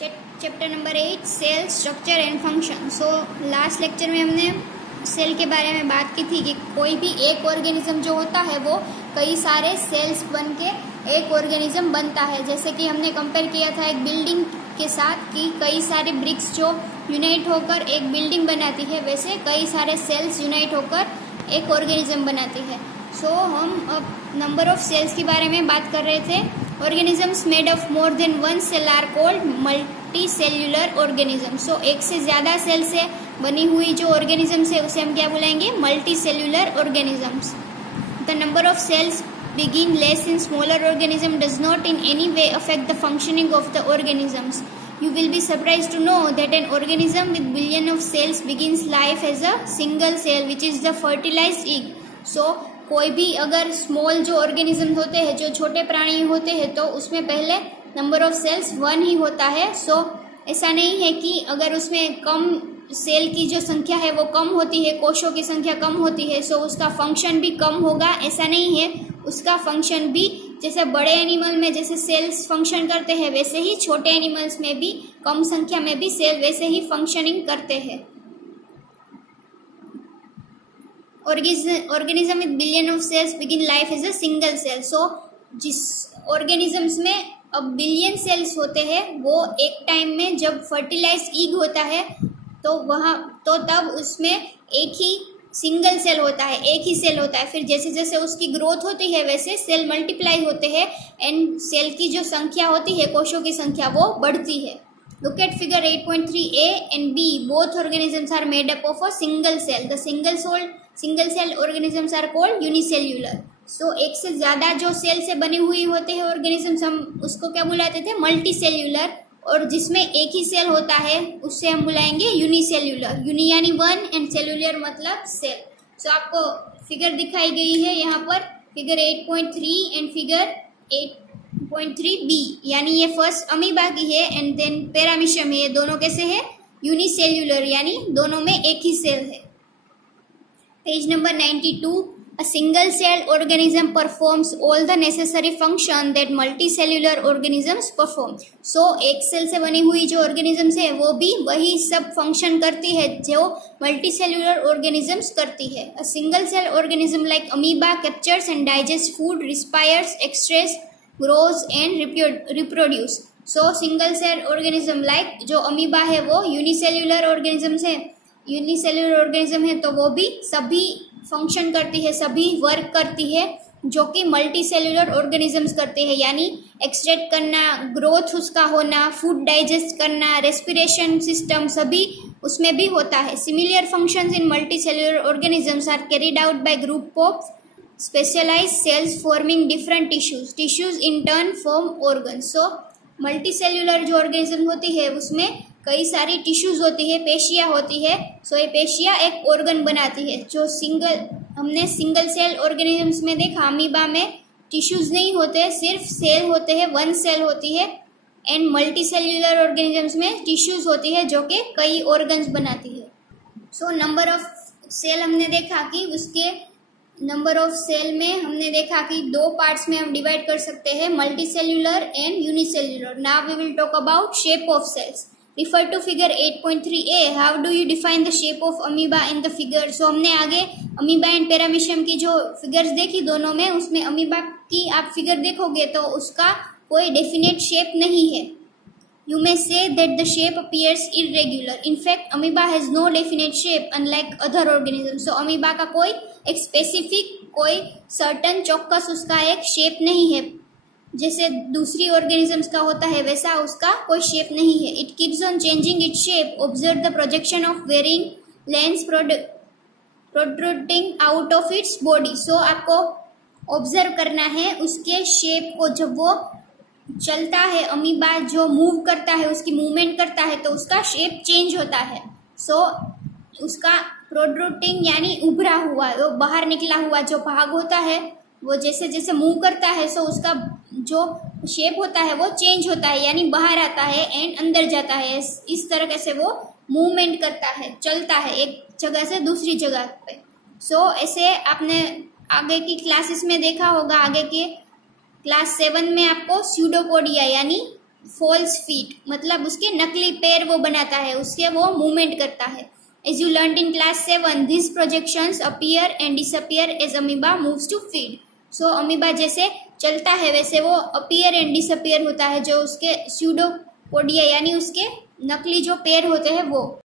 Chapter number 8 cell structure and function. So last lecture में हमने cell के बारे में बात की थी कि कोई भी एक ऑर्गेनिज्म जो होता है वो कई सारे सेल्स बन के एक ऑर्गेनिज्म बनता है। जैसे कि हमने कंपेयर किया था एक बिल्डिंग के साथ कि कई सारे ब्रिक्स जो यूनाइट होकर एक बिल्डिंग बनाती है, वैसे कई सारे सेल्स यूनाइट होकर एक ऑर्गेनिज्म बनाती है। सो हम अब नंबर ऑफ सेल्स के बारे में बात कर रहे थे। Organisms made of more than one cell are called multi cellular organism. So एक से ज्यादा सेल से बनी हुई जो ऑर्गेनिजम्स है उसे हम क्या बुलाएंगे? Multicellular organisms. The number of cells begin less in smaller organism does not in any way affect the functioning of the organisms. You will be surprised to know that an organism with billion of cells begins life as a single cell which is the fertilized egg. So कोई भी अगर small जो organism होते हैं, जो छोटे प्राणी होते हैं, तो उसमें पहले नंबर ऑफ सेल्स 1 ही होता है। सो ऐसा नहीं है कि अगर उसमें कम सेल की जो संख्या है वो कम होती है, कोशों की संख्या कम होती है, सो उसका फंक्शन भी कम होगा, ऐसा नहीं है। उसका फंक्शन भी जैसे बड़े एनिमल में जैसे सेल्स फंक्शन करते हैं, वैसे ही छोटे एनिमल्स में भी कम संख्या में भी सेल वैसे ही फंक्शनिंग करते हैं। Organism with billion of cells begin life as a single cell. So जिस ऑर्गेनिजम्स में अब बिलियन सेल्स होते हैं, वो एक टाइम में जब फर्टिलाइज्ड ईग होता है तो तब उसमें एक ही सिंगल सेल होता है, एक ही सेल होता है। फिर जैसे जैसे उसकी ग्रोथ होती है वैसे सेल मल्टीप्लाई होते हैं एंड सेल की जो संख्या होती है, कोशों की संख्या, वो बढ़ती है। Look at figure 8.3a and b. Both organisms are made up of a single cell. The single cell organisms are called unicellular. So एक से ज्यादा जो सेल से बने हुई होते हैं ऑर्गेनिजम्स, हम उसको क्या बुलाते थे? Multi cellular. और जिसमें एक ही सेल होता है उससे हम बुलाएंगे यूनिसेल्यूलर। यूनि यानी 1 एंड सेल्यूलर मतलब सेल। सो आपको फिगर दिखाई गई है यहाँ पर, फिगर 8.3 एंड फिगर 8.3b, यानी ये फर्स्ट अमीबा की है एंड देन पैरामीशियम है। ये दोनों कैसे है? यूनिसेल्यूलर, यानी दोनों में एक ही सेल है। Page number 92। A single cell organism performs all the necessary function that multicellular organisms perform. So एक सेल से बनी हुई जो organisms है वो भी वही सब फंक्शन करती है जो multicellular organisms करती है। A single cell organism like amoeba captures and digests food, respires, extracts, grows and reproduce. So single cell organism like जो अमीबा है वो यूनिसेल्यूलर organisms है, यूनिसेल्यूलर organism है, तो वो भी सभी फंक्शन करती है, सभी वर्क करती है जो कि मल्टी सेल्यूलर ऑर्गेनिजम्स करते हैं, यानी एक्सट्रैक्ट करना, ग्रोथ उसका होना, फूड डाइजेस्ट करना, रेस्पिरेशन सिस्टम सभी उसमें भी होता है। Similar functions in multicellular organisms are carried out by group of specialised cells forming different tissues in turn form organs. So multicellular जो ऑर्गेनिज्म होती है उसमें कई सारी टिश्यूज होती है, पेशिया होती है। सो ये पेशिया एक ऑर्गन बनाती है। जो हमने सिंगल सेल ऑर्गेनिजम्स में देखा, अमीबा में टिश्यूज नहीं होते, सिर्फ सेल होते हैं, 1 सेल होती है। एंड मल्टी सेल्यूलर ऑर्गेनिजम्स में टिश्यूज होती है जो कि कई ऑर्गन्स बनाती है। सो नंबर ऑफ सेल हमने देखा कि उसके नंबर ऑफ सेल में हमने देखा कि 2 पार्ट्स में हम डिवाइड कर सकते हैं, multicellular and unicellular. Now we will talk about shape of cells. Refer to figure 8.3a. How do you define the shape of amoeba in the figure? So हमने आगे अमीबा एंड पैरामीशियम की जो figures देखी दोनों में, उसमें amoeba की आप फिगर देखोगे तो उसका कोई डेफिनेट शेप नहीं है। You may say that the shape appears irregular. In fact, amoeba has no definite shape unlike other organisms. So amoeba का कोई एक स्पेसिफिक, कोई सर्टन चौकस उसका एक शेप नहीं है, जैसे दूसरी ऑर्गेनिजम्स का होता है वैसा उसका कोई शेप नहीं है। It keeps on changing its shape. Observe the projection of varying lens protruding out of its body. So आपको ऑब्जर्व करना है उसके शेप को। जब वो चलता है, अमीबा जो मूव करता है, उसकी मूवमेंट करता है, तो उसका शेप चेंज होता है। सो उसका प्रोट्रूडिंग यानी उभरा हुआ, वो बाहर निकला हुआ जो भाग होता है, वो जैसे जैसे मूव करता है सो उसका जो शेप होता है वो चेंज होता है, यानी बाहर आता है एंड अंदर जाता है। इस तरह से वो मूवमेंट करता है, चलता है एक जगह से दूसरी जगह पे। सो ऐसे आपने आगे की क्लासेस में देखा होगा, आगे के क्लास 7 में आपको स्यूडोपोडिया यानी फॉल्स फीट, मतलब उसके नकली पैर वो बनाता है, उसके वो मूवमेंट करता है। As you learnt in class 7, these projections appear and disappear as amoeba moves to feed. So amoeba जैसे चलता है वैसे वो अपीयर एंड डिसअपियर होता है, जो उसके स्यूडोपोडिया यानी उसके नकली जो पैर होते हैं वो।